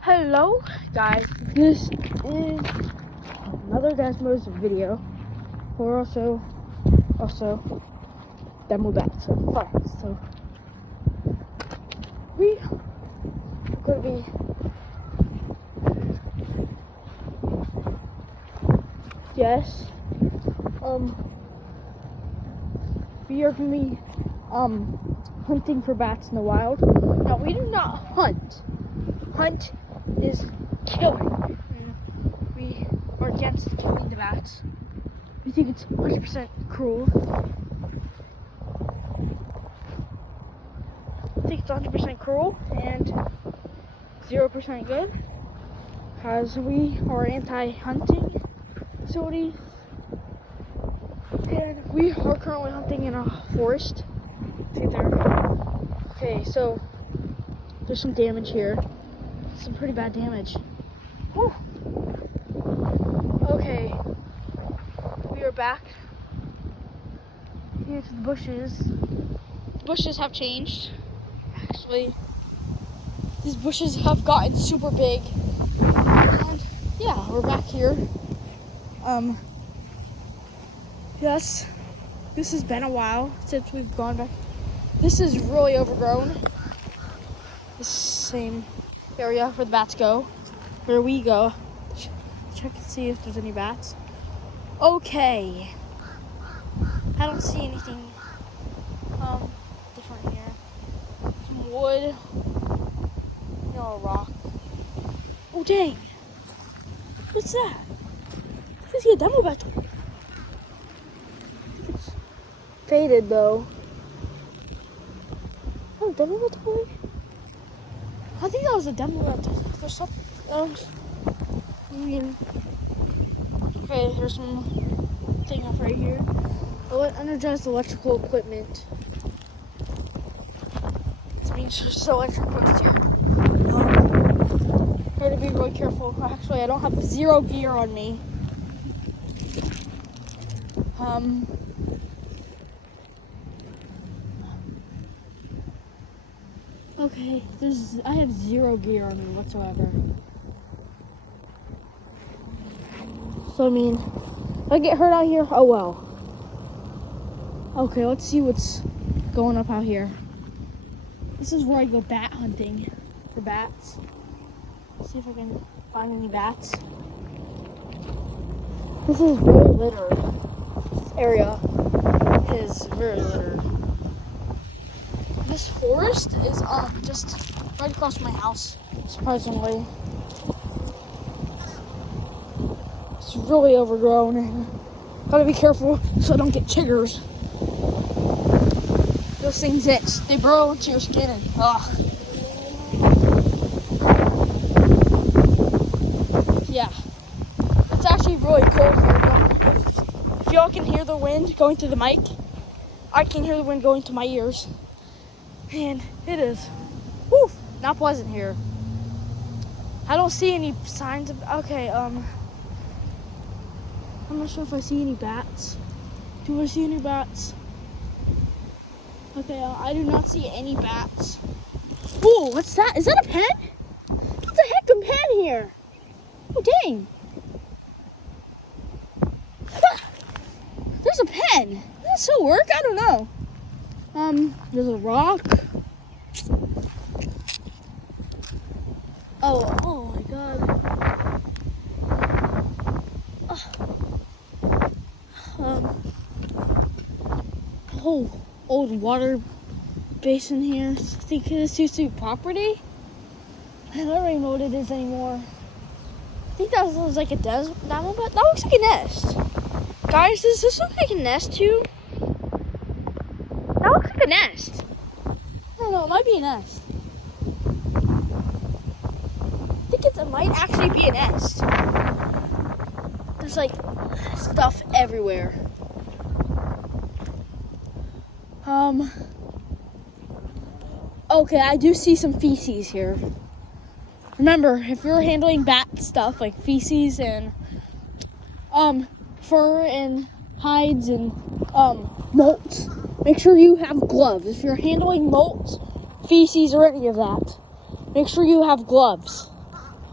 Hello guys, this is another Desmos video. We're also demo bats. Fine. So we are gonna be we are gonna be hunting for bats in the wild. Now we do not hunt. Hunt is killing. And we are against killing the bats. We think it's 100% cruel. I think it's 100% cruel and 0% good, because we are anti-hunting facilities, and we are currently hunting in a forest. See there? Okay, so there's some damage here. Some pretty bad damage. Whew. Okay, we are back here to the bushes. The bushes have changed. Actually, these bushes have gotten super big. And yeah, we're back here. Yes, this has been a while since we've gone back. This is really overgrown. This same area where the bats go, where we go. Check and see if there's any bats. Okay, I don't see anything different here. Some wood, a rock. Oh dang! What's that? I see a demo bat. It's faded though. Oh, demo bat. I think that was a demo bat. There's something else. Okay, there's some thing up right here. Energized electrical equipment. This means there's electric post here. Gotta be really careful. Actually, I don't have 0 gear on me. Okay, I have 0 gear on me whatsoever. So I mean, if I get hurt out here, oh well. Okay, let's see what's going up out here. This is where I go bat hunting for bats. See if I can find any bats. This is very littered. This area is very littered. This forest is just right across my house, surprisingly. It's really overgrown. Gotta be careful so I don't get chiggers. Those things itch. They burrow into your skin and ugh. Yeah. It's actually really cold here. If y'all can hear the wind going through the mic, I can hear the wind going to my ears. And it is not pleasant here. I don't see any signs of I'm not sure if I see any bats. Do I see any bats? Okay, I do not see any bats. Oh, what's that? Is that a pen? What's a heck of a pen here? Oh, dang. There's a pen. Does that still work? I don't know. There's a rock. Oh my god. Old water basin here. I think this used to be property. I don't even know what it is anymore. I think that was like a desert. That looks like a nest. Guys, does this look like a nest too? That looks like a nest. I don't know, it might be a nest. I think it might actually be a nest. There's like stuff everywhere. Okay, I do see some feces here. Remember, if you're handling bat stuff like feces and fur and hides and molts, make sure you have gloves. If you're handling molts, feces, or any of that, make sure you have gloves.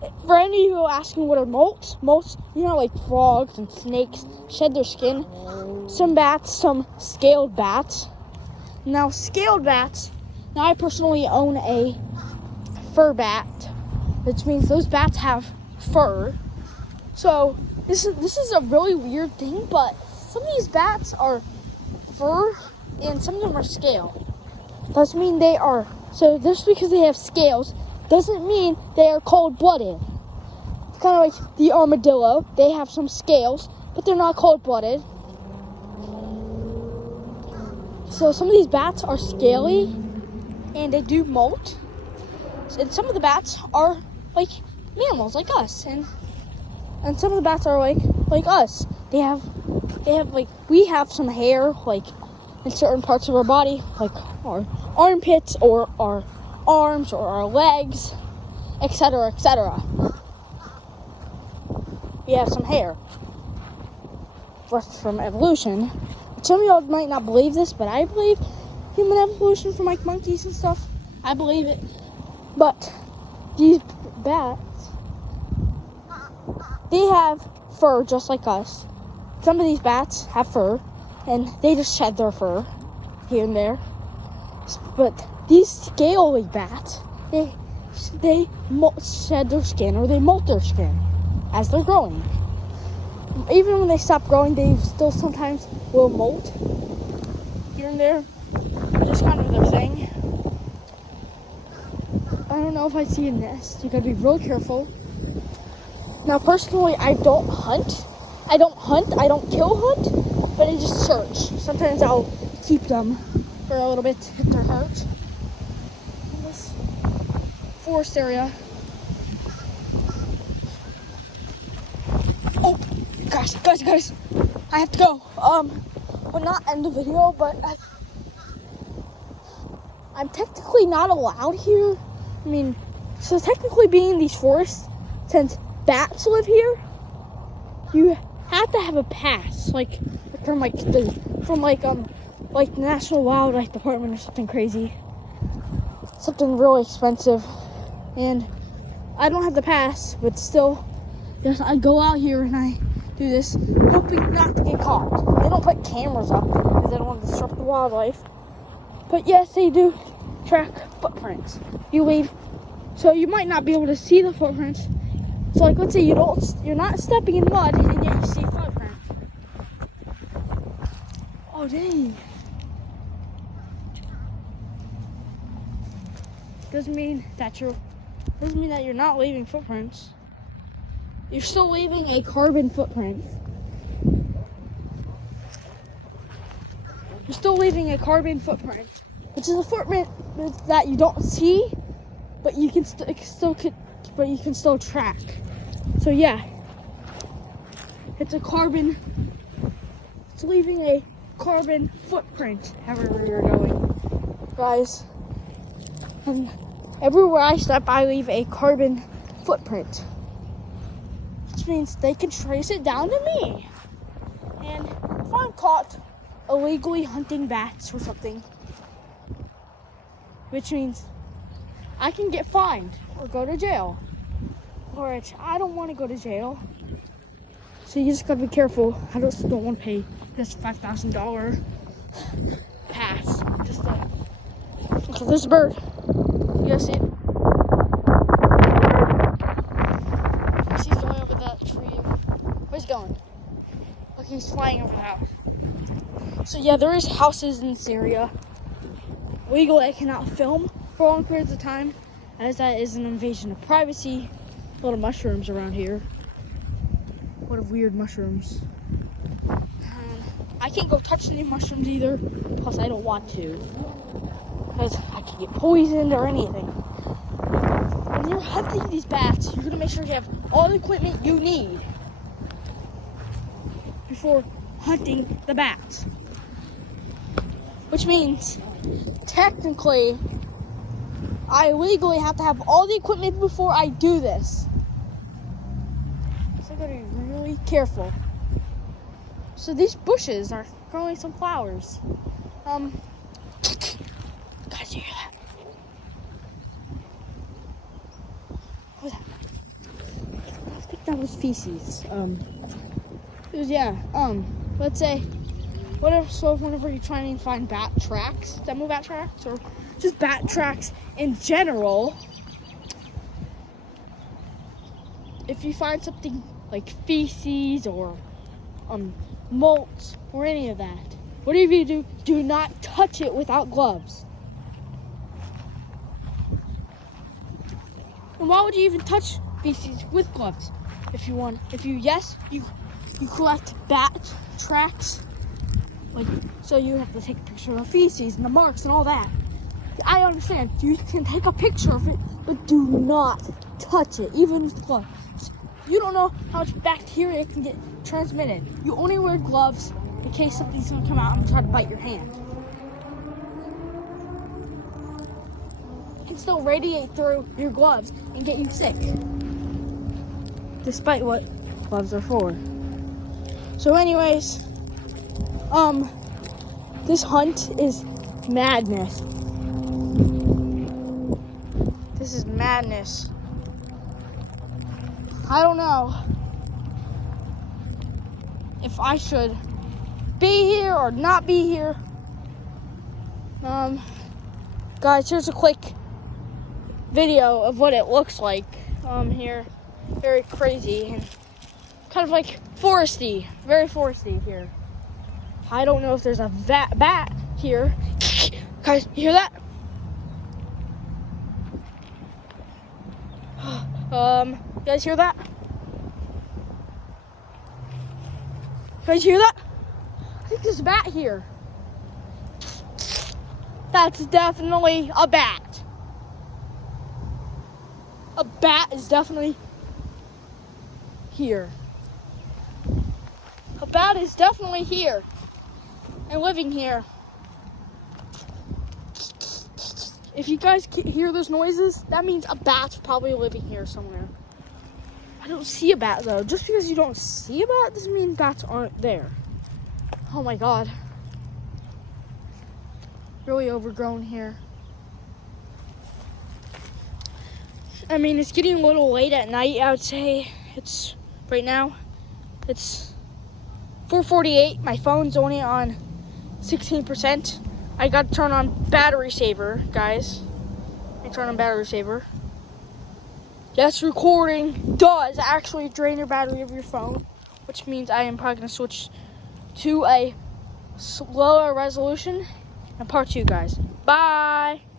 For any of you asking what are molts, you know, like frogs and snakes shed their skin. Some bats, some scaled bats. Now, scaled bats, now I personally own a fur bat, which means those bats have fur. So this is a really weird thing, but some of these bats are fur and some of them are scale. Doesn't mean they are. So just because they have scales doesn't mean they are cold-blooded. It's kind of like the armadillo. They have some scales, but they're not cold-blooded. So some of these bats are scaly and they do molt. And some of the bats are like mammals like us. And some of the bats are like us. They have like, we have some hair like in certain parts of our body, like our armpits or our arms or our legs, etc., etc. We have some hair from evolution. Some of y'all might not believe this, but I believe human evolution from like monkeys and stuff. I believe it. But these bats, they have fur just like us. Some of these bats have fur, and they just shed their fur here and there. But these scaly bats, they shed their skin, or they molt their skin as they're growing. Even when they stop growing, they still sometimes will molt here and there. Just kind of their thing. I don't know if I see a nest. You gotta be real careful. Now, personally, I don't hunt. I don't kill hunt, but I just search. Sometimes I'll keep them for a little bit if they're hurt. In this forest area. Oh, guys, I have to go. Well, not end the video, but I'm technically not allowed here. I mean, so technically being in these forests, since bats live here, you have to have a pass, like from the National Wildlife Department or something crazy, something really expensive. And I don't have the pass, but still, yes, I go out here and I do this, hoping not to get caught. They don't put cameras up because they don't want to disrupt the wildlife. But yes, they do track footprints. You leave, so you might not be able to see the footprints. So like, let's say you're not stepping in mud and yet you see footprints. Oh dang. Doesn't mean that you're not leaving footprints. You're still leaving a carbon footprint. You're still leaving a carbon footprint, which is a footprint that you don't see, but you can still track. So yeah, it's leaving a carbon footprint everywhere you're going, guys. And everywhere I step, I leave a carbon footprint, which means they can trace it down to me. And if I'm caught illegally hunting bats or something, which means I can get fined or go to jail. Which I don't want to go to jail. So you just gotta be careful. I just don't want to pay this $5,000 pass. So there's a bird. You guys see it? He's going over that tree. Where's he going? Okay, he's flying over the house. So yeah, there is houses in this area. Legally, I cannot film for long periods of time, as that is an invasion of privacy. A lot of mushrooms around here. What a weird mushrooms. I can't go touch any mushrooms either, plus I don't want to, because I can get poisoned or anything. When you're hunting these bats, you're gonna make sure you have all the equipment you need before hunting the bats. Which means, technically, I legally have to have all the equipment before I do this. So I gotta be really careful. So these bushes are growing some flowers. Guys, you hear that? What's that? that was feces. Yeah. Let's say, whenever you're trying to find bat tracks, demo bat tracks, or just bat tracks in general, if you find something like feces or molts or any of that, whatever you do, do not touch it without gloves. And why would you even touch feces with gloves? If you collect bat tracks, like, so you have to take a picture of the feces and the marks and all that. I understand, you can take a picture of it, but do not touch it, even with gloves. You don't know how much bacteria can get transmitted. You only wear gloves in case something's gonna come out and try to bite your hand. It can still radiate through your gloves and get you sick, despite what gloves are for. So anyways, this hunt is madness. This is madness. I don't know if I should be here or not be here. Guys, here's a quick video of what it looks like here. Very crazy and kind of like foresty, very foresty here. I don't know if there's a bat here. Guys, you hear that? You guys hear that? You guys hear that? I think there's a bat here. That's definitely a bat. A bat is definitely here. A bat is definitely here and living here. If you guys can hear those noises, that means a bat's probably living here somewhere. I don't see a bat though. Just because you don't see a bat doesn't mean bats aren't there. Oh my God. Really overgrown here. I mean, it's getting a little late at night, I would say. It's right now, it's 4:48. My phone's only on 16%. I got to turn on battery saver, guys. I turn on battery saver. Yes, recording does actually drain your battery of your phone, which means I am probably going to switch to a slower resolution in part 2, guys. Bye.